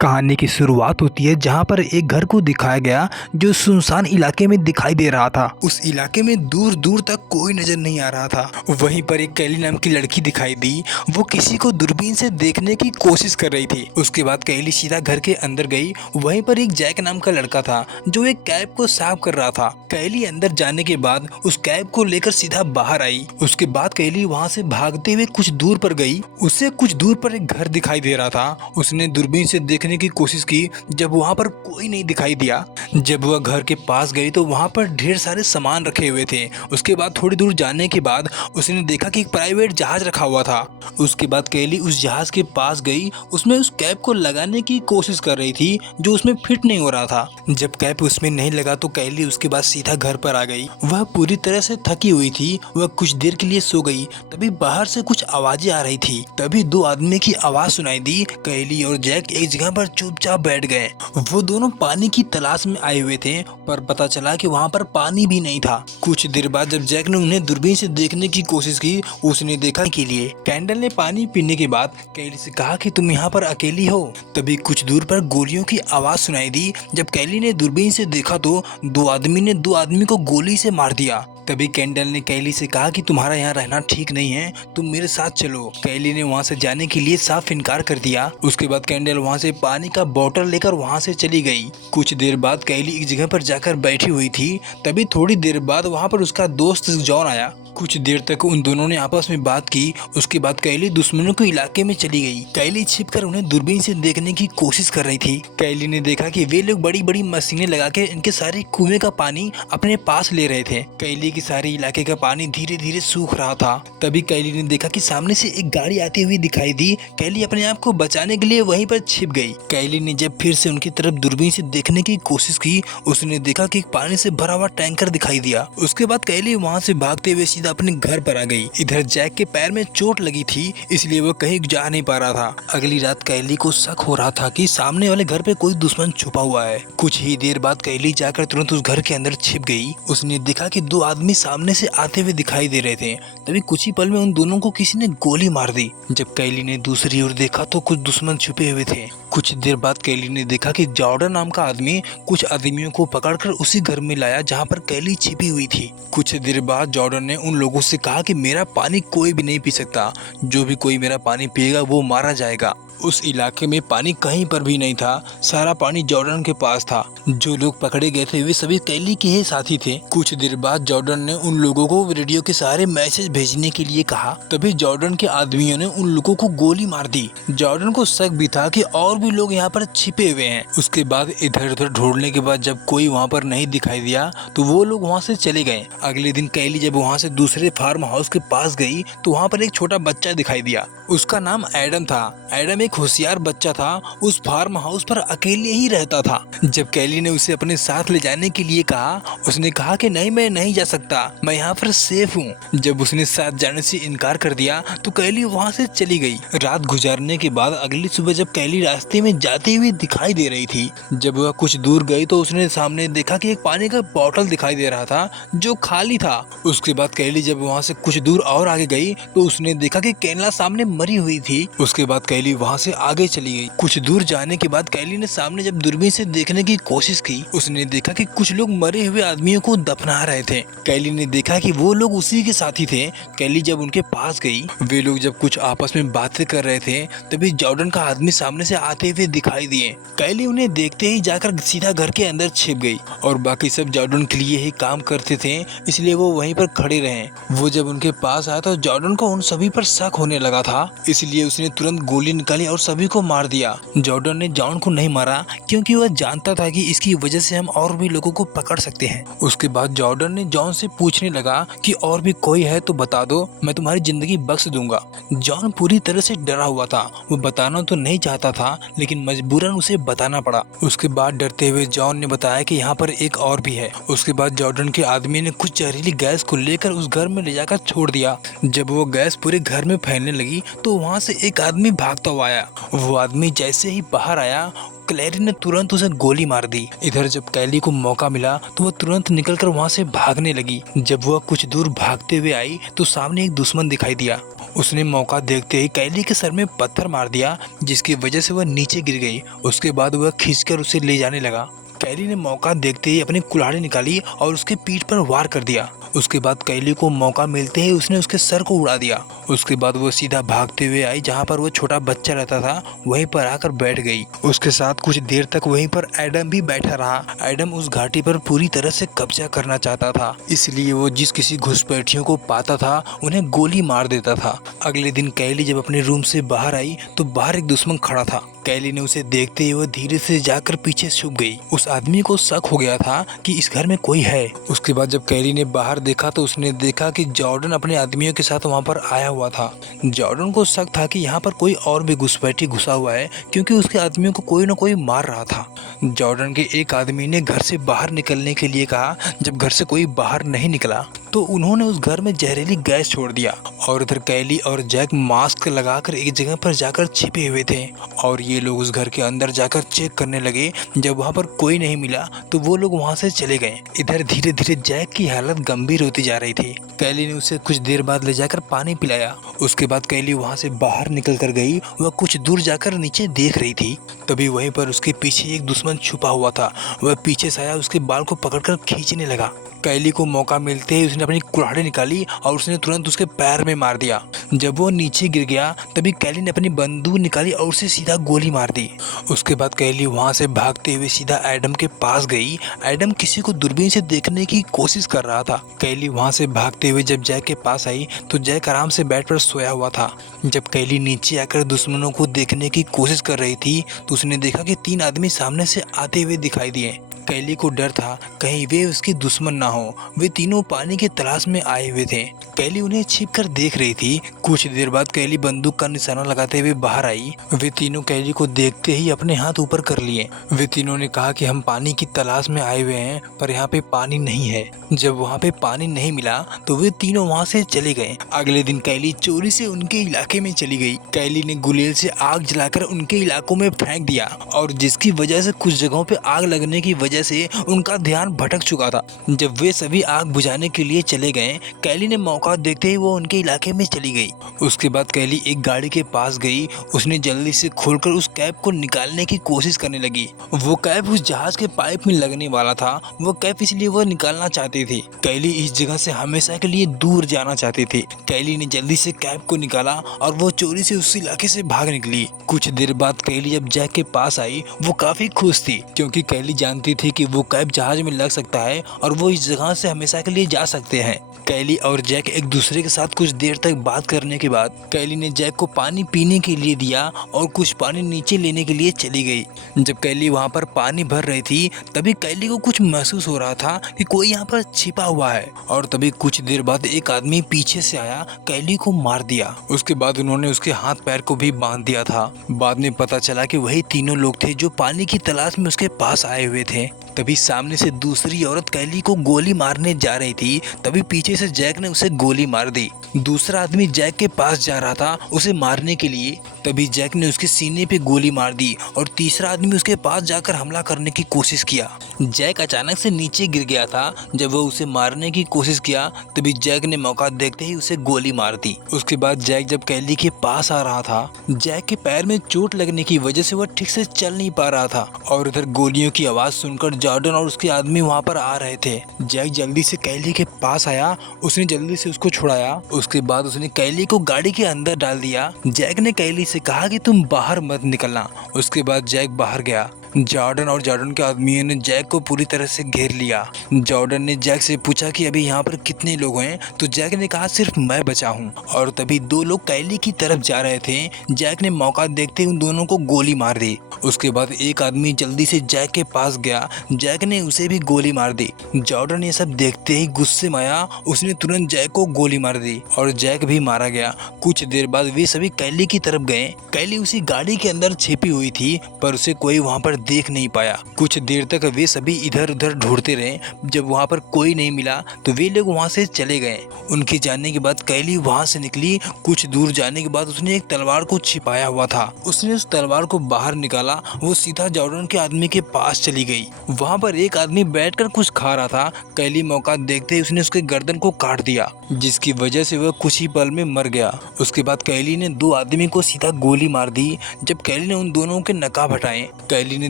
कहानी की शुरुआत होती है जहाँ पर एक घर को दिखाया गया जो सुनसान इलाके में दिखाई दे रहा था। उस इलाके में दूर दूर तक कोई नजर नहीं आ रहा था। वहीं पर एक कैली नाम की लड़की दिखाई दी। वो किसी को दूरबीन से देखने की कोशिश कर रही थी। उसके बाद कैली सीधा घर के अंदर गई। वहीं पर एक जैक नाम का लड़का था जो एक कैब को साफ कर रहा था। कैली अंदर जाने के बाद उस कैब को लेकर सीधा बाहर आई। उसके बाद कैली वहाँ से भागते हुए कुछ दूर पर गई। उसे कुछ दूर पर एक घर दिखाई दे रहा था। उसने दूरबीन से देखने की कोशिश की। जब वहाँ पर कोई नहीं दिखाई दिया, जब वह घर के पास गई तो वहाँ पर ढेर सारे सामान रखे हुए थे। उसके बाद थोड़ी दूर जाने के बाद उसने देखा कि एक प्राइवेट जहाज रखा हुआ था। उसके बाद कैली उस जहाज के पास गई। उसमें उस कैप को लगाने की कोशिश कर रही थी जो उसमें फिट नहीं हो रहा था। जब कैप उसमें नहीं लगा तो कैली उसके बाद सीधा घर पर आ गई। वह पूरी तरह से थकी हुई थी। वह कुछ देर के लिए सो गई। तभी बाहर से कुछ आवाजें आ रही थी। तभी दो आदमी की आवाज सुनाई दी। कैली और जैक एक जगह पर चुपचाप बैठ गए। वो दोनों पानी की तलाश में आए हुए थे, पर पता चला कि वहाँ पर पानी भी नहीं था। कुछ देर बाद जब जैक ने उन्हें दूरबीन से देखने की कोशिश की, उसने देखा के लिए कैंडल ने पानी पीने के बाद कैली से कहा कि तुम यहाँ पर अकेली हो। तभी कुछ दूर पर गोलियों की आवाज सुनाई दी। जब कैली ने दूरबीन से देखा तो दो आदमी ने दो आदमी को गोली से मार दिया। तभी कैंडल ने कैली से कहा कि तुम्हारा यहाँ रहना ठीक नहीं है, तुम मेरे साथ चलो। कैली ने वहाँ से जाने के लिए साफ इनकार कर दिया। उसके बाद कैंडल वहाँ से पानी का बोतल लेकर वहाँ से चली गई। कुछ देर बाद कैली एक जगह पर जाकर बैठी हुई थी। तभी थोड़ी देर बाद वहाँ पर उसका दोस्त जॉन आया। कुछ देर तक उन दोनों ने आपस में बात की। उसके बाद कैली दुश्मनों के इलाके में चली गई। कैली छिपकर उन्हें दूरबीन से देखने की कोशिश कर रही थी। कैली ने देखा कि वे लोग बड़ी बड़ी मशीनें लगा के इनके सारे कुएं का पानी अपने पास ले रहे थे। कैली की सारे इलाके का पानी धीरे धीरे सूख रहा था। तभी कैली ने देखा कि सामने से एक गाड़ी आती हुई दिखाई दी। कैली अपने आप को बचाने के लिए वहीं पर छिप गई। कैली ने जब फिर से उनकी तरफ दूरबीन से देखने की कोशिश की, उसने देखा कि एक पानी से भरा हुआ टैंकर दिखाई दिया। उसके बाद कैली वहाँ से भागते हुए सीधा अपने घर पर आ गई। इधर जैक के पैर में चोट लगी थी, इसलिए वो कहीं जा नहीं पा रहा था। अगली रात कैली को शक हो रहा था कि सामने वाले घर पे कोई दुश्मन छुपा हुआ है। कुछ ही देर बाद कैली जाकर तुरंत उस घर के अंदर छिप गई। उसने देखा कि दो आदमी सामने से आते हुए दिखाई दे रहे थे। तभी कुछ ही पल में उन दोनों को किसी ने गोली मार दी। जब कैली ने दूसरी ओर देखा तो कुछ दुश्मन छुपे हुए थे। कुछ देर बाद कैली ने देखा कि जॉर्डन नाम का आदमी कुछ आदमियों को पकड़कर उसी घर में लाया जहां पर कैली छिपी हुई थी। कुछ देर बाद जॉर्डन ने उन लोगों से कहा कि मेरा पानी कोई भी नहीं पी सकता, जो भी कोई मेरा पानी पिएगा वो मारा जाएगा। उस इलाके में पानी कहीं पर भी नहीं था, सारा पानी जॉर्डन के पास था। जो लोग पकड़े गए थे वे सभी कैली के ही साथी थे। कुछ देर बाद जॉर्डन ने उन लोगों को रेडियो के सहारे मैसेज भेजने के लिए कहा। तभी जॉर्डन के आदमियों ने उन लोगों को गोली मार दी। जॉर्डन को शक भी था कि और भी लोग यहाँ पर छिपे हुए हैं। उसके बाद इधर उधर ढूंढने के बाद जब कोई वहाँ पर नहीं दिखाई दिया तो वो लोग वहाँ से चले गए। अगले दिन कैली जब वहाँ से दूसरे फार्म हाउस के पास गई तो वहाँ पर एक छोटा बच्चा दिखाई दिया। उसका नाम एडम था। एडम एक होशियार बच्चा था। उस फार्म हाउस पर अकेले ही रहता था। जब कैली ने उसे अपने साथ ले जाने के लिए कहा, उसने कहा कि नहीं, मैं नहीं जा सकता, मैं यहाँ पर सेफ हूँ। जब उसने साथ जाने से इनकार कर दिया तो कैली वहाँ से चली गई। रात गुजारने के बाद अगली सुबह जब कैली रास्ते में जाती हुई दिखाई दे रही थी, जब वह कुछ दूर गई तो उसने सामने देखा कि एक पानी का बोतल दिखाई दे रहा था जो खाली था। उसके बाद कैली जब वहाँ से कुछ दूर और आगे गई तो उसने देखा कि केनला सामने मरी हुई थी। उसके बाद कैली वहाँ से आगे चली गई। कुछ दूर जाने के बाद कैली ने सामने जब दूरबीन से देखने की कोशिश की, उसने देखा कि कुछ लोग मरे हुए आदमियों को दफना रहे थे। कैली ने देखा कि वो लोग उसी के साथी थे। कैली जब उनके पास गई, वे लोग जब कुछ आपस में बातें कर रहे थे तभी जॉर्डन का आदमी सामने से आते हुए दिखाई दिए। कैली उन्हें देखते ही जाकर सीधा घर के अंदर छिप गई और बाकी सब जॉर्डन के लिए ही काम करते थे, इसलिए वो वहीं पर खड़े रहे। वो जब उनके पास आया तो जॉर्डन को उन सभी पर शक होने लगा था, इसलिए उसने तुरंत गोली निकाली और सभी को मार दिया। जॉर्डन ने जॉन को नहीं मारा क्योंकि वह जानता था कि इसकी वजह से हम और भी लोगों को पकड़ सकते हैं। उसके बाद जॉर्डन ने जॉन से पूछने लगा कि और भी कोई है तो बता दो, मैं तुम्हारी जिंदगी बख्श दूंगा। जॉन पूरी तरह से डरा हुआ था। वो बताना तो नहीं चाहता था लेकिन मजबूरन उसे बताना पड़ा। उसके बाद डरते हुए जॉन ने बताया कि यहाँ पर एक और भी है। उसके बाद जॉर्डन के आदमी ने कुछ जहरीली गैस को लेकर उस घर में ले जाकर छोड़ दिया। जब वो गैस पूरे घर में फैलने लगी तो वहाँ से एक आदमी भागता हुआ आया। वो आदमी जैसे ही बाहर आया, क्लैरी ने तुरंत उसे गोली मार दी। इधर जब कैली को मौका मिला तो वह तुरंत निकलकर वहाँ से भागने लगी। जब वह कुछ दूर भागते हुए आई तो सामने एक दुश्मन दिखाई दिया। उसने मौका देखते ही कैली के सर में पत्थर मार दिया, जिसकी वजह से वह नीचे गिर गई। उसके बाद वह खींचकर उसे ले जाने लगा। कैली ने मौका देखते ही अपनी कुल्हाड़ी निकाली और उसके पीठ पर वार कर दिया। उसके बाद कैली को मौका मिलते ही उसने उसके सर को उड़ा दिया। उसके बाद वो सीधा भागते हुए आई जहाँ पर वो छोटा बच्चा रहता था, वहीं पर आकर बैठ गई। उसके साथ कुछ देर तक वहीं पर एडम भी बैठा रहा। एडम उस घाटी पर पूरी तरह से कब्जा करना चाहता था, इसलिए वो जिस किसी घुसपैठियों को पाता था उन्हें गोली मार देता था। अगले दिन कैली जब अपने रूम से बाहर आई तो बाहर एक दुश्मन खड़ा था। कैली ने उसे देखते ही वह धीरे से जाकर पीछे छुप गई। उस आदमी को शक हो गया था कि इस घर में कोई है। उसके बाद जब कैली ने बाहर देखा तो उसने देखा कि जॉर्डन अपने आदमियों के साथ वहां पर आया हुआ था। जॉर्डन को शक था कि यहाँ पर कोई और भी घुसपैठी घुसा हुआ है, क्योंकि उसके आदमियों को कोई न कोई मार रहा था। जॉर्डन के एक आदमी ने घर से बाहर निकलने के लिए कहा। जब घर से कोई बाहर नहीं निकला तो उन्होंने उस घर में जहरीली गैस छोड़ दिया। और इधर कैली और जैक मास्क लगाकर एक जगह पर जाकर छिपे हुए थे और ये लोग उस घर के अंदर जाकर चेक करने लगे। जब वहां पर कोई नहीं मिला तो वो लोग वहां से चले गए। इधर धीरे धीरे जैक की हालत गंभीर होती जा रही थी। कैली ने उसे कुछ देर बाद ले जाकर पानी पिलाया। उसके बाद कैली वहां से बाहर निकल कर गई। वह कुछ दूर जाकर नीचे देख रही थी, तभी वहीं पर उसके पीछे एक दुश्मन छुपा हुआ था। वह पीछे से आया, उसके बाल को पकड़कर खींचने लगा। कैली को मौका मिलते ही उसने अपनी कुल्हाड़ी निकाली और उसने तुरंत उसके पैर में मार दिया। जब वो नीचे गिर गया तभी कैली ने अपनी बंदूक निकाली और उसे सीधा गोली मार दी। उसके बाद कैली वहां से भागते हुए सीधा एडम के पास गई। एडम किसी को दूरबीन से देखने की कोशिश कर रहा था। कैली वहां से भागते हुए जब जैक के पास आई तो जैक आराम से बेड पर सोया हुआ था। जब कैली नीचे आकर दुश्मनों को देखने की कोशिश कर रही थी तो उसने देखा कि 3 आदमी सामने से आते हुए दिखाई दिए। कैली को डर था कहीं वे उसकी दुश्मन ना हो। वे तीनों पानी की तलाश में आए हुए थे। कैली उन्हें छिपकर देख रही थी। कुछ देर बाद कैली बंदूक का निशाना लगाते हुए बाहर आई। वे तीनों कैली को देखते ही अपने हाथ ऊपर कर लिए। वे तीनों ने कहा कि हम पानी की तलाश में आए हुए हैं, पर यहाँ पे पानी नहीं है। जब वहाँ पे पानी नहीं मिला तो वे तीनों वहाँ से चले गए। अगले दिन कैली चोरी से उनके इलाके में चली गई। कैली ने गुलेल से आग जलाकर उनके इलाकों में फेंक दिया और जिसकी वजह से कुछ जगहों पे आग लगने की वजह से उनका ध्यान भटक चुका था। जब वे सभी आग बुझाने के लिए चले गए, कैली ने मौका देखते ही वो उनके इलाके में चली गई। उसके बाद कैली एक गाड़ी के पास गई। उसने जल्दी से खोलकर उस कैप को निकालने की कोशिश करने लगी। वो कैप उस जहाज के पाइप में लगने वाला था। वो कैप इसलिए वो निकालना चाहती थी। कैली इस जगह से हमेशा के लिए दूर जाना चाहती थी। कैली ने जल्दी से कैप को निकाला और वो चोरी से उस इलाके से भाग निकली। कुछ देर बाद कैली जब जैक के पास आई वो काफी खुश थी, क्योंकि कैली जानती थी कि वो कैप जहाज में लग सकता है और वो इस जगह से हमेशा के लिए जा सकते हैं। कैली और जैक एक दूसरे के साथ कुछ देर तक बात करने के बाद कैली ने जैक को पानी पीने के लिए दिया और कुछ पानी नीचे लेने के लिए चली गई। जब कैली वहां पर पानी भर रही थी तभी कैली को कुछ महसूस हो रहा था कि कोई यहाँ पर छिपा हुआ है और तभी कुछ देर बाद एक आदमी पीछे से आया, कैली को मार दिया। उसके बाद उन्होंने उसके हाथ पैर को भी बांध दिया था। बाद में पता चला कि वही तीनों लोग थे जो पानी की तलाश में उसके पास आए हुए थे। तभी सामने से दूसरी औरत कैली को गोली मारने जा रही थी, तभी पीछे से जैक ने उसे गोली मार दी। दूसरा आदमी जैक के पास जा रहा था उसे मारने के लिए, तभी जैक ने उसके सीने पे गोली मार दी और तीसरा आदमी उसके पास जाकर हमला करने की कोशिश किया। जैक अचानक से नीचे गिर गया था। जब वो उसे मारने की कोशिश किया तभी जैक ने मौका देखते ही उसे गोली मार दी। उसके बाद जैक जब कैली के पास आ रहा था, जैक के पैर में चोट लगने की वजह से वह ठीक से चल नहीं पा रहा था और इधर गोलियों की आवाज सुनकर जॉर्डन और उसके आदमी वहां पर आ रहे थे। जैक जल्दी से कैली के पास आया, उसने जल्दी से उसको छुड़ाया। उसके बाद उसने कैली को गाड़ी के अंदर डाल दिया। जैक ने कैली से कहा कि तुम बाहर मत निकलना। उसके बाद जैक बाहर गया। जॉर्डन और जॉर्डन के आदमियों ने जैक को पूरी तरह से घेर लिया। जॉर्डन ने जैक से पूछा कि अभी यहाँ पर कितने लोग हैं, तो जैक ने कहा सिर्फ मैं बचा हूँ। और तभी 2 लोग कैली की तरफ जा रहे थे। जैक ने मौका देखते उन दोनों को गोली मार दी। उसके बाद एक आदमी जल्दी से जैक के पास गया। जैक ने उसे भी गोली मार दी। जॉर्डन ये सब देखते ही गुस्से में आया, उसने तुरंत जैक को गोली मार दी और जैक भी मारा गया। कुछ देर बाद वे सभी कैली की तरफ गए। कैली उसी गाड़ी के अंदर छिपी हुई थी, पर उसे कोई वहाँ पर देख नहीं पाया। कुछ देर तक वे सभी इधर उधर ढूंढते रहे। जब वहाँ पर कोई नहीं मिला तो वे लोग वहाँ से चले गए। उनके जाने के बाद कैली वहाँ से निकली। कुछ दूर जाने के बाद उसने एक तलवार को छिपाया हुआ था। उसने उस तलवार को बाहर निकाला। वो सीधा जॉर्डन के आदमी के पास चली गई। वहाँ पर एक आदमी बैठकर कुछ खा रहा था। कैली मौका देखते ही उसने उसके गर्दन को काट दिया। जिसकी वजह से वह कुछ ही पल में मर गया। उसके बाद कैली ने 2 आदमी को सीधा गोली मार दी। जब कैली ने उन दोनों के नकाब हटाए, कैली ने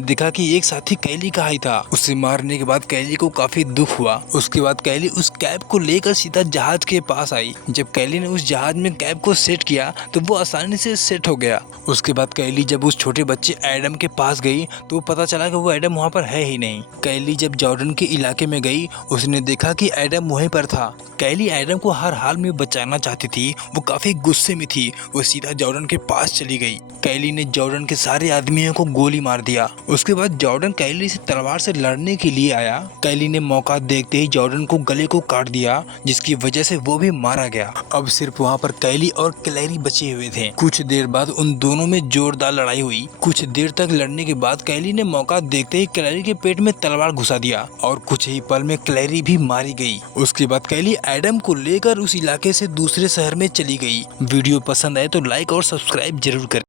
देखा कि एक साथी कैली का ही था। उसे मारने के बाद कैली को काफी दुख हुआ। उसके बाद कैली उस कैप को लेकर सीधा जहाज के पास आई। जब कैली ने उस जहाज में कैप को सेट किया तो वो आसानी से सेट हो गया। उसके बाद कैली जब उस छोटे बच्चे एडम के पास गई तो पता चला कि वो एडम वहाँ पर है ही नहीं। कैली जब जॉर्डन के इलाके में गई, उसने देखा कि एडम वहीं पर था। कैली एडम को हर हाल में बचाना चाहती थी। वो काफी गुस्से में थी। वो सीधा जॉर्डन के पास चली गई। कैली ने जॉर्डन के सारे आदमियों को गोली मार दिया। उसके बाद जॉर्डन कैली से तलवार से लड़ने के लिए आया। कैली ने मौका देखते ही जॉर्डन को गले को काट दिया, जिसकी वजह से वो भी मारा गया। अब सिर्फ वहाँ पर कैली और क्लैरी बचे हुए थे। कुछ देर बाद उन दोनों में जोरदार लड़ाई हुई। कुछ देर तक लड़ने के बाद कैली ने मौका देखते ही क्लैरी के पेट में तलवार घुसा दिया और कुछ ही पल में क्लैरी भी मारी गई। उसके बाद कैली एडम को लेकर उस इलाके से दूसरे शहर में चली गई। वीडियो पसंद आए तो लाइक और सब्सक्राइब जरूर करें।